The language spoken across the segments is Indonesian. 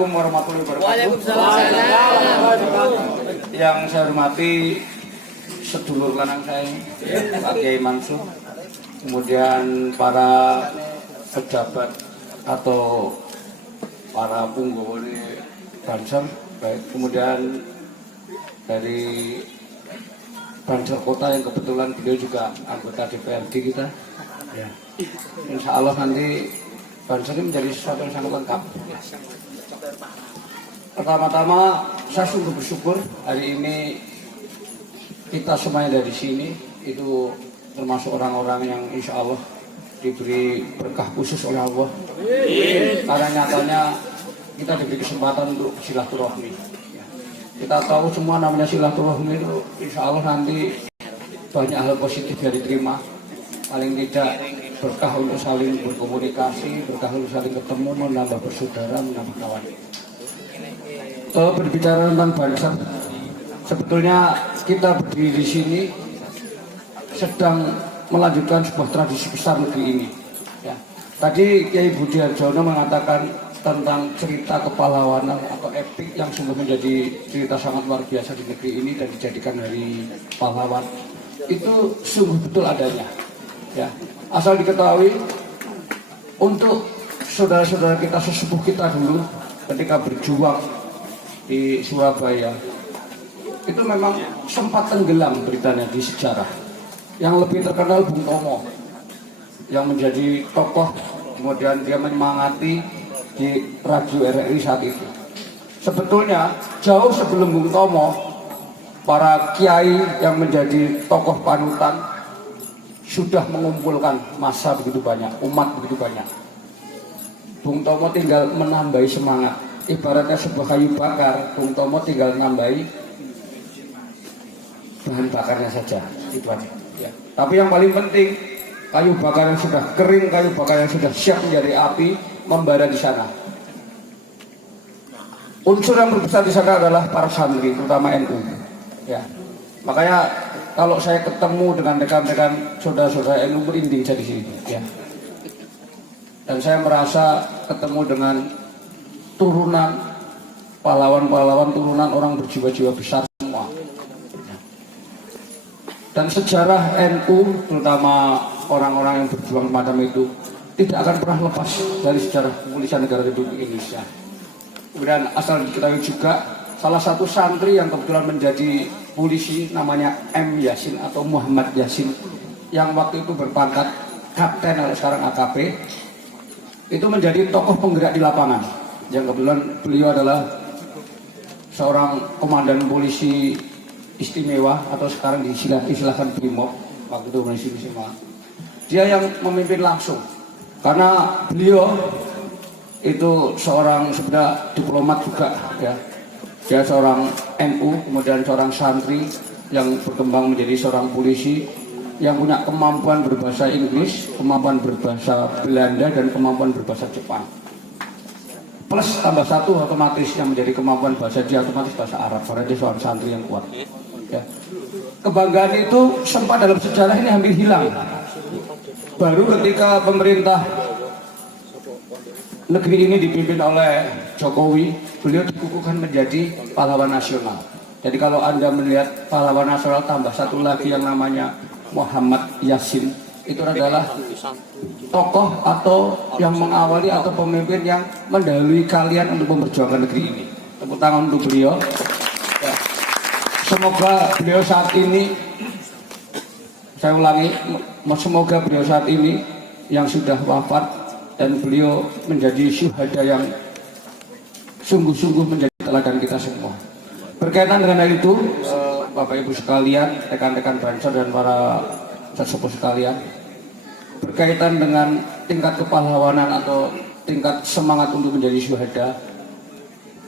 Assalamualaikum warahmatullahi wabarakatuh. Yang saya hormati sedulur lanang saya, Pak Kiai Mansur, kemudian para pejabat atau para punggawa Banser, baik kemudian dari Banser Kota yang kebetulan beliau juga anggota DPRD kita. Ya. Insya Allah nanti Banser ini menjadi sesuatu yang sangat lengkap. Pertama-tama saya sungguh bersyukur hari ini kita semuanya dari sini itu termasuk orang-orang yang insya Allah diberi berkah khusus oleh Allah. Karena nyatanya kita diberi kesempatan untuk silaturahmi. Kita tahu semua namanya silaturahmi itu insya Allah nanti banyak hal positif yang diterima. Paling tidak berkah untuk saling berkomunikasi, berkah untuk saling ketemu, menambah bersaudara, menambah kawan. Berbicara tentang Banser, sebetulnya kita berdiri di sini sedang melanjutkan sebuah tradisi besar negeri ini. Ya. Tadi Kiai Budi Harjono mengatakan tentang cerita kepahlawanan atau epik yang sungguh menjadi cerita sangat luar biasa di negeri ini dan dijadikan hari pahlawan. Itu sungguh betul adanya. Ya. Asal diketahui untuk saudara-saudara kita sesepuh kita dulu ketika berjuang di Surabaya itu memang sempat tenggelam beritanya di sejarah. Yang lebih terkenal Bung Tomo yang menjadi tokoh, kemudian dia menyemangati di radio RRI saat itu. Sebetulnya jauh sebelum Bung Tomo, para kiai yang menjadi tokoh panutan sudah mengumpulkan massa begitu banyak, umat begitu banyak. Bung Tomo tinggal menambahi semangat. Ibaratnya sebuah kayu bakar, Bung Tomo tinggal menambahi bahan bakarnya saja, itu aja. Ya. Tapi yang paling penting, kayu bakar yang sudah kering, kayu bakar yang sudah siap menjadi api, membara di sana. Unsur yang berbesar di sana adalah para santri, terutama NU. Ya. Makanya kalau saya ketemu dengan rekan-rekan saudara-saudara NU merinding saya di sini. Ya. Dan saya merasa ketemu dengan turunan pahlawan-pahlawan, turunan orang berjiwa-jiwa besar semua. Dan sejarah NU, terutama orang-orang yang berjuang semacam itu, tidak akan pernah lepas dari sejarah kepolisian negara Republik Indonesia. Kemudian asal diketahui juga, salah satu santri yang kebetulan menjadi polisi namanya M. Yasin atau Muhammad Yasin, yang waktu itu berpangkat kapten atau sekarang AKP, itu menjadi tokoh penggerak di lapangan. Yang kebetulan beliau adalah seorang komandan polisi istimewa atau sekarang diistilahkan Brimob, waktu itu polisi istimewa. Dia yang memimpin langsung karena beliau itu seorang sebenarnya diplomat juga ya. Dia seorang NU, kemudian seorang santri yang berkembang menjadi seorang polisi yang punya kemampuan berbahasa Inggris, kemampuan berbahasa Belanda dan kemampuan berbahasa Jepang. Plus tambah satu otomatis yang menjadi kemampuan bahasa dia otomatis bahasa Arab, karena dia seorang santri yang kuat. Ya. Kebanggaan itu sempat dalam sejarah ini hampir hilang. Baru ketika pemerintah negeri ini dipimpin oleh Jokowi, beliau dikukuhkan menjadi pahlawan nasional. Jadi kalau Anda melihat pahlawan nasional tambah satu lagi yang namanya Muhammad Yasin, itu adalah tokoh atau yang mengawali atau pemimpin yang mendahului kalian untuk memperjuangkan negeri ini. Tepuk tangan untuk beliau. Ya. Semoga beliau saat ini, saya ulangi, semoga beliau saat ini yang sudah wafat dan beliau menjadi syuhada yang sungguh-sungguh menjadi teladan kita semua. Berkaitan dengan hal itu, Bapak Ibu sekalian, rekan-rekan Banser dan para sesepuh sekalian, berkaitan dengan tingkat kepahlawanan atau tingkat semangat untuk menjadi syuhada,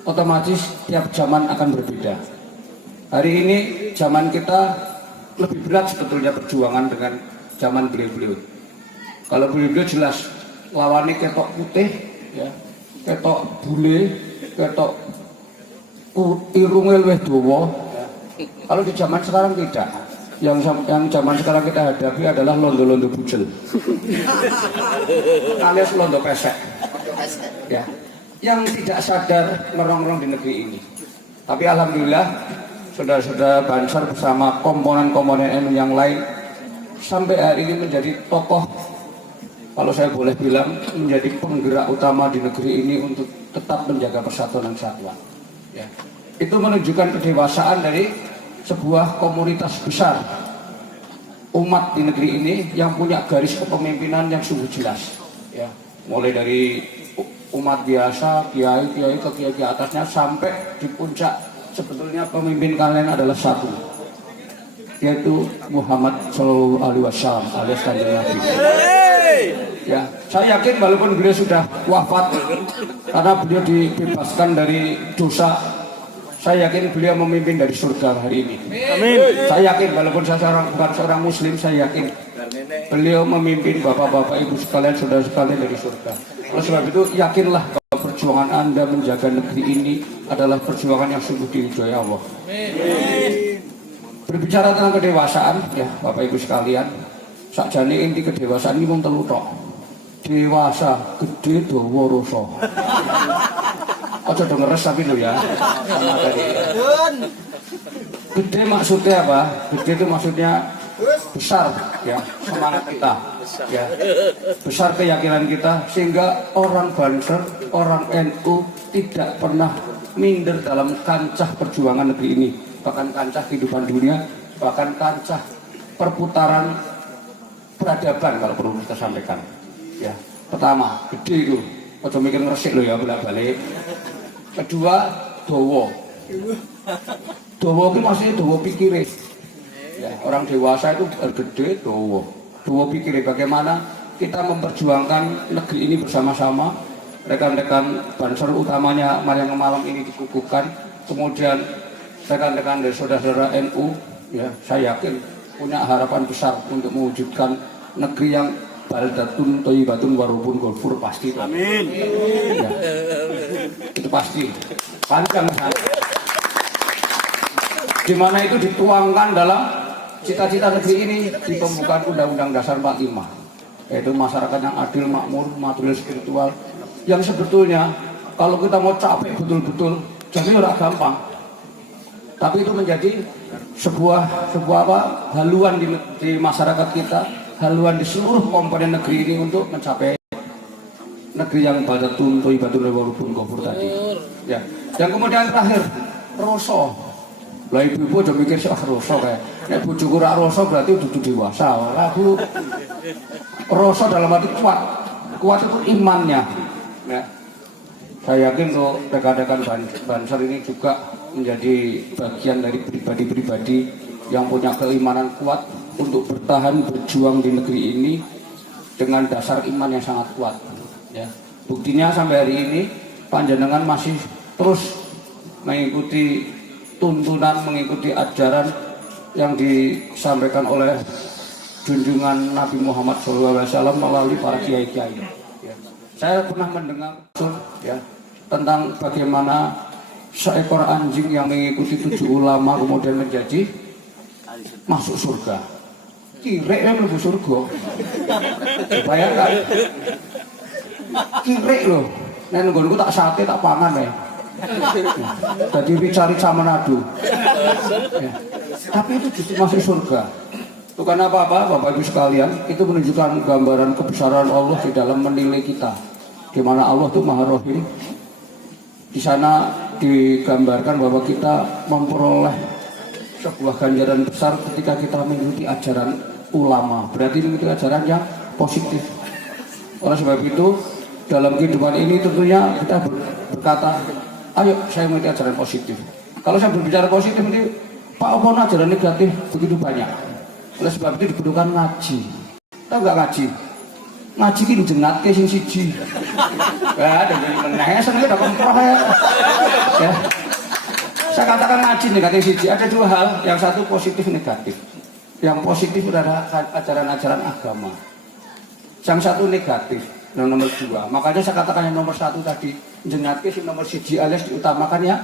otomatis tiap zaman akan berbeda. Hari ini zaman kita lebih berat sebetulnya perjuangan dengan zaman beliau-beliau. Kalau beliau-beliau jelas lawannya ketok putih, ya, ketok bule, ketok irungnya luwih dawa. Kalau di zaman sekarang tidak. Yang zaman sekarang kita hadapi adalah londo-londo bujel alias londo pesek. Ya. yang tidak sadar merongrong di negeri ini. Tapi alhamdulillah saudara-saudara Banser bersama komponen-komponen NU yang lain sampai hari ini menjadi tokoh, kalau saya boleh bilang, menjadi penggerak utama di negeri ini untuk tetap menjaga persatuan dan kesatuan. Ya. Itu menunjukkan kedewasaan dari sebuah komunitas besar umat di negeri ini yang punya garis kepemimpinan yang sungguh jelas. Ya. Mulai dari umat biasa, kiai ke kiai atasnya sampai di puncak, sebetulnya pemimpin kalian adalah satu, yaitu Muhammad Shallallahu Alaihi Wasallam alias Kanjeng Nabi. Ya, saya yakin walaupun beliau sudah wafat karena beliau dibebaskan dari dosa, saya yakin beliau memimpin dari surga hari ini. Amin. Saya yakin walaupun saya bukan seorang muslim, saya yakin beliau memimpin bapak-bapak ibu sekalian, saudara sekalian dari surga. Oleh sebab itu yakinlah bahwa perjuangan Anda menjaga negeri ini adalah perjuangan yang sungguh diridhoi Allah. Berbicara tentang kedewasaan, ya bapak ibu sekalian, sakjane inti kedewasaan ini mung telu tok. Dewasa, gede, dawa, rasa. Aja do ngeres tapi lo ya. Gede maksudnya apa? Gede itu maksudnya besar, ya, semangat kita, ya, besar keyakinan kita, sehingga orang Banser, orang NU tidak pernah minder dalam kancah perjuangan negeri ini, bahkan kancah kehidupan dunia, bahkan kancah perputaran peradaban kalau perlu kita sampaikan. Ya, pertama, gede itu, ojo mikir ngeresik lo ya bolak-balik. Kedua, dowo. Dowo itu maksudnya dowo pikirin. Ya, orang dewasa itu gede, dowo pikirin bagaimana kita memperjuangkan negeri ini bersama-sama. Rekan-rekan Banser utamanya yang malam ini dikukuhkan, kemudian rekan-rekan dari saudara-saudara NU, ya, saya yakin punya harapan besar untuk mewujudkan negeri yang baldatun thayyibatun warubun ghafur pasti. Amin. Ya, itu pasti. Panjang kan? Di mana itu dituangkan dalam cita-cita negeri ini di pembukaan Undang-Undang Dasar 45, yaitu masyarakat yang adil, makmur, material, spiritual, yang sebetulnya kalau kita mau capek betul-betul jadi ora gampang, tapi itu menjadi sebuah haluan di masyarakat kita, haluan di seluruh komponen negeri ini untuk mencapai negeri yang baldatun thayyibatun warubun ghafur tadi. Ya, yang kemudian terakhir rasa. Lah ibu-ibu aja mikir sih rasa kayak nek bojoku ora rasa berarti dudu dewasa. Aku rasa dalam arti kuat itu imannya. Ya. Saya yakin kok rekan-rekan Banser ini juga menjadi bagian dari pribadi-pribadi yang punya keimanan kuat untuk bertahan berjuang di negeri ini dengan dasar iman yang sangat kuat. Ya. Buktinya sampai hari ini panjenengan masih terus mengikuti tuntunan, mengikuti ajaran yang disampaikan oleh junjungan Nabi Muhammad SAW melalui para kiai-kiai. Ya. Saya pernah mendengar ya, tentang bagaimana seekor anjing yang mengikuti 7 ulama kemudian menjadi masuk surga. Kirek yang lebih surga. Bayangkan. Kirek loh. Nek nggonku tak sate tak pangan ya. Jadi rica-rica Manado. Ya. Tapi itu justru masuk surga. Bukan apa-apa, Bapak Ibu sekalian, itu menunjukkan gambaran kebesaran Allah di dalam menilai kita. Di mana Allah itu Maha Rohim. Di sana digambarkan bahwa kita memperoleh sebuah ganjaran besar ketika kita mengikuti ajaran ulama. Berarti mengikuti ajaran yang positif. Oleh sebab itu, dalam kehidupan ini tentunya kita berkata, ayo saya mengikuti ajaran positif. Kalau saya berbicara positif ini, Pak Opon ajaran negatif begitu banyak. Oleh sebab itu dibutuhkan ngaji. Tahu nggak ngaji? Ngaji ini jenat ke sing siji. Ya, ada yang meneh seneng dapat komproh ya. Saya katakan ngaji negatif siji. Ada dua hal, yang satu positif negatif. Yang positif adalah ajaran-ajaran agama. Yang satu negatif. Yang nomor dua, makanya saya katakan yang nomor satu tadi jenatke yang nomor siji alias diutamakan ya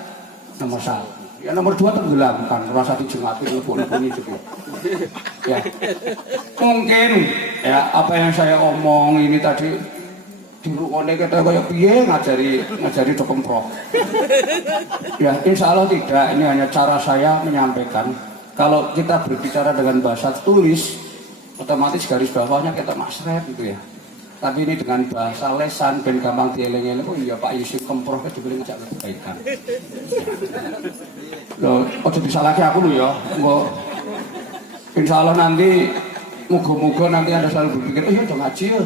nomor satu. Ya nomor dua tenggelamkan, rasa dijengatke lebih juga. Ya, mungkin ya apa yang saya omong ini tadi dirukone kita kayak piye ngajari dokemprok. Ya, insya Allah tidak. Ini hanya cara saya menyampaikan. Kalau kita berbicara dengan bahasa tulis, otomatis garis bawahnya kita masrep gitu ya. Tapi ini dengan bahasa lesan dan gampang dieling-eling. Oh iya Pak Yusuf Kemprok itu boleh ngajak kebaikan. Loh, ojo disalahke aku lho ya. Engko insya Allah nanti muga-muga nanti Anda selalu berpikir, oh iya dong ngaji ya.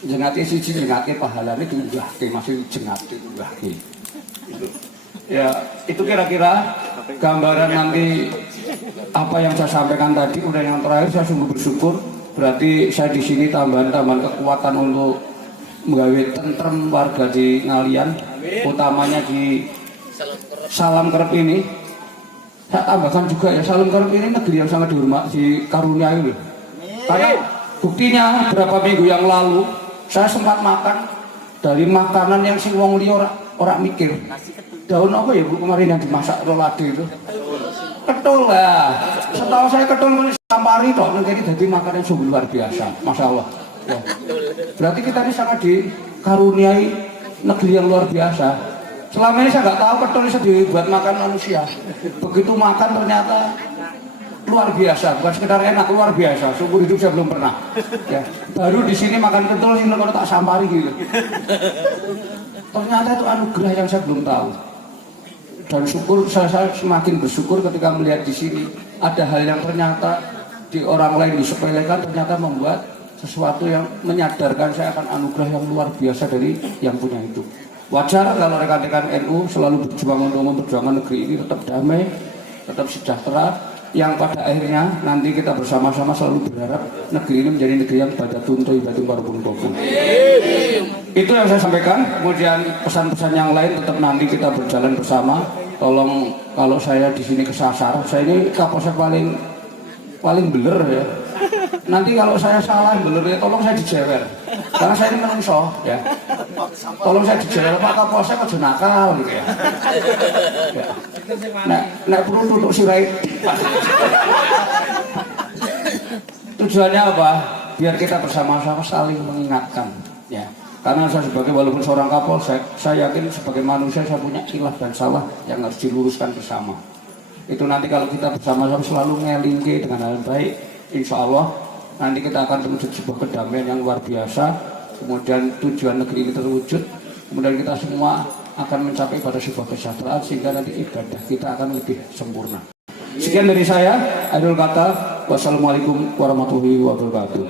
Jengati siji jengati pahalane diunggahke, masih jengati diunggahke. Ya, itu kira-kira gambaran nanti apa yang saya sampaikan tadi. Udah yang terakhir saya sungguh bersyukur. Berarti saya di sini tambahan kekuatan untuk menggawe tentrem warga di Ngalian, utamanya di Salam Kerep ini. Saya tambahkan juga ya, Salam Kerep ini negeri yang sangat dihormati, dikaruniai loh. Karena buktinya berapa minggu yang lalu saya sempat makan dari makanan yang sing wong liya ora mikir. Daun apa ya Bu kemarin yang dimasak rolade itu? Ketul lah. Setahu saya ketul sampari tok menjadi jadi makanan sungguh luar biasa. Masya Allah. Ya. Berarti kita ini sangat dikaruniai negeri yang luar biasa. Selama ini saya nggak tahu ketul bisa dibuat makan manusia. Begitu makan ternyata luar biasa, bukan sekedar enak, luar biasa. Seumur hidup saya belum pernah. Ya. Baru di sini makan ketul sih kalau tak sampari gitu. Ternyata itu anugerah yang saya belum tahu. Dan syukur saya semakin bersyukur ketika melihat di sini ada hal yang ternyata di orang lain disepelekan, ternyata membuat sesuatu yang menyadarkan saya akan anugerah yang luar biasa dari yang punya itu. Wajar kalau rekan-rekan NU selalu berjuang untuk memperjuangkan negeri ini tetap damai, tetap sejahtera, yang pada akhirnya nanti kita bersama-sama selalu berharap negeri ini menjadi negeri yang pada tuntu ibadah walaupun kokun. Itu yang saya sampaikan. Kemudian pesan-pesan yang lain tetap nanti kita berjalan bersama. Tolong kalau saya di sini kesasar, saya ini kapolsek paling beler ya. Nanti kalau saya salah beler ya, tolong saya dijewer. Karena saya ini menungso ya. Tolong saya dijewer Pak Kapolsek aja nakal gitu ya. Nek perlu tutup sirai. Tujuannya apa? Biar kita bersama-sama saling mengingatkan ya. Karena saya sebagai walaupun seorang Kapolsek, saya yakin sebagai manusia saya punya khilaf dan salah yang harus diluruskan bersama. Itu nanti kalau kita bersama-sama selalu ngelingke dengan hal baik, insya Allah nanti kita akan menuju sebuah kedamaian yang luar biasa. Kemudian tujuan negeri ini terwujud. Kemudian kita semua akan mencapai pada sebuah kesejahteraan sehingga nanti ibadah kita akan lebih sempurna. Sekian dari saya, Aidul kata. Wassalamualaikum warahmatullahi wabarakatuh.